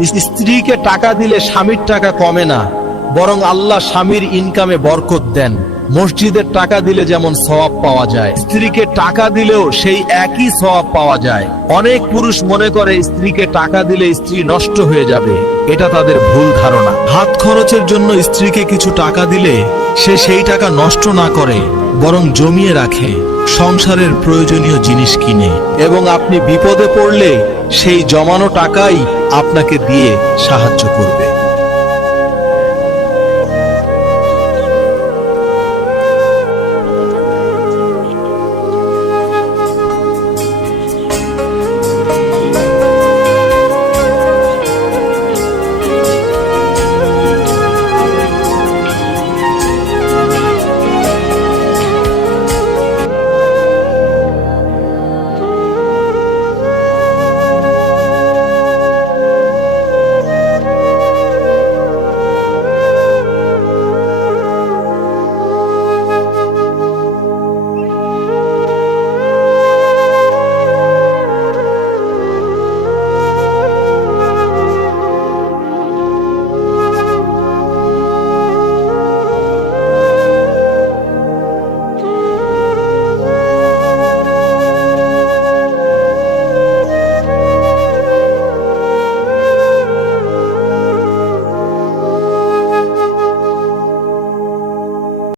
স্ত্রীকে টাকা দিলে স্বামীর টাকা কমে না, বরং আল্লাহ স্বামীর ইনকামে বরকত দেন। মসজিদের টাকা দিলে যেমন সওয়াব পাওয়া যায়, স্ত্রীকে টাকা দিলেও সেই একই সওয়াব পাওয়া যায়। অনেক পুরুষ মনে করে স্ত্রীকে টাকা দিলে স্ত্রী নষ্ট হয়ে যাবে, এটা তাদের ভুল ধারণা। হাত খরচের জন্য স্ত্রীকে কিছু টাকা দিলে সে সেই টাকা নষ্ট না করে, বরং জমিয়ে রাখে, সংসারের প্রয়োজনীয় জিনিস কিনে। এবং আপনি বিপদে পড়লে সেই জমানো টাকাই আপনাকে দিয়ে সাহায্য করবে।